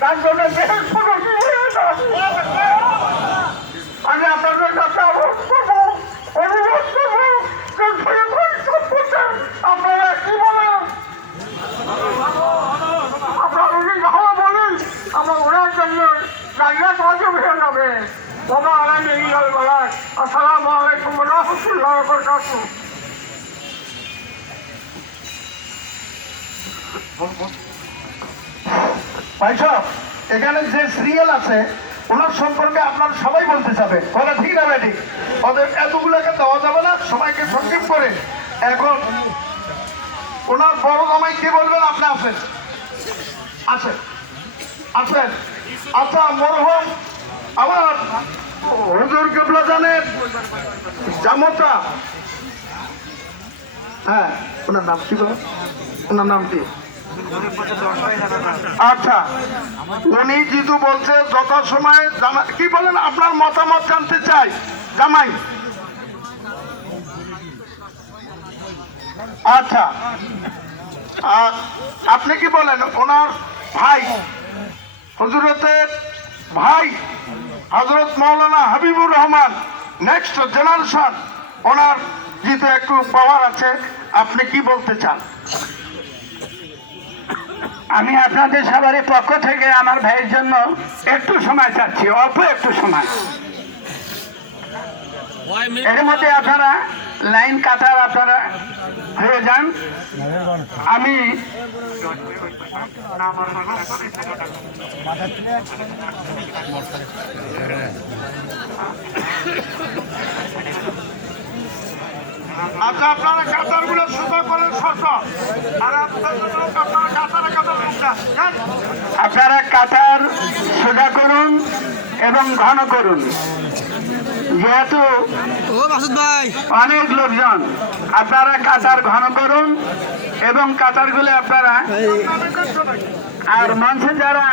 তার জন্য দেশের প্রগতি আমি আপনাদের কাছে অনুরোধ করবো আপনারা কি বলেন? আপনারা যদি যাওয়া বলেন আমরা ওনার জন্য গাড়িয়া সাহায্য হয়ে যাবে। বাবা আলাইকুম ইলাল বালাক। আসসালামু আলাইকুম ওয়া রাহমাতুল্লাহি ওয়া বারাকাতুহু। ভাই সাহেব, এখানে যে সিরিয়াল আছে ওনার সম্পর্কে আপনার সবাই বলতে চাবে, কথা ঠিক না ভাই? ঠিক, ওদের এতগুলোকে দেওয়া যাবে না, সবাইকে সংক্ষেপ করে। এখন ওনার বড় জামাই কি বলবেন? আপনি আসেন আসেন আসেন। আচ্ছা, মরহুম আমার হুজুর কেবলা জানের জামতা, হ্যাঁ ওনার নাম কি বলেন? ওনার নাম কি? আচ্ছা, উনি যেহেতু বলছে যথাসময়ে কি বলেন, আপনার মতামত জানতে চাই জামাই। আচ্ছা, আপনি কি বলেন? ওনার ভাই হুজুরতের ভাই হজরত মাওলানা হাবিবুর রহমান নেক্সট জেনারেশন, ওনার যেহেতু একটু পাওয়ার আছে, আপনি কি বলতে চান? আমি আপনাদের সবারই পক্ষ থেকে আমার ভাইয়ের জন্য একটু সময় চাচ্ছি, অল্প একটু সময়। এর মধ্যে আপনারা লাইন কাটার আপনারা হয়ে যান। আমি আচ্ছা, আপনারা কাতার গুলো সোজা করেন, আর আপনারা কাতার সোজা করুন এবং ঘন করুন, যেহেতু অনেক লোকজন। আপনারা কাতার ঘন করুন এবং কাতারগুলো আপনারা, আর মঞ্চে যারা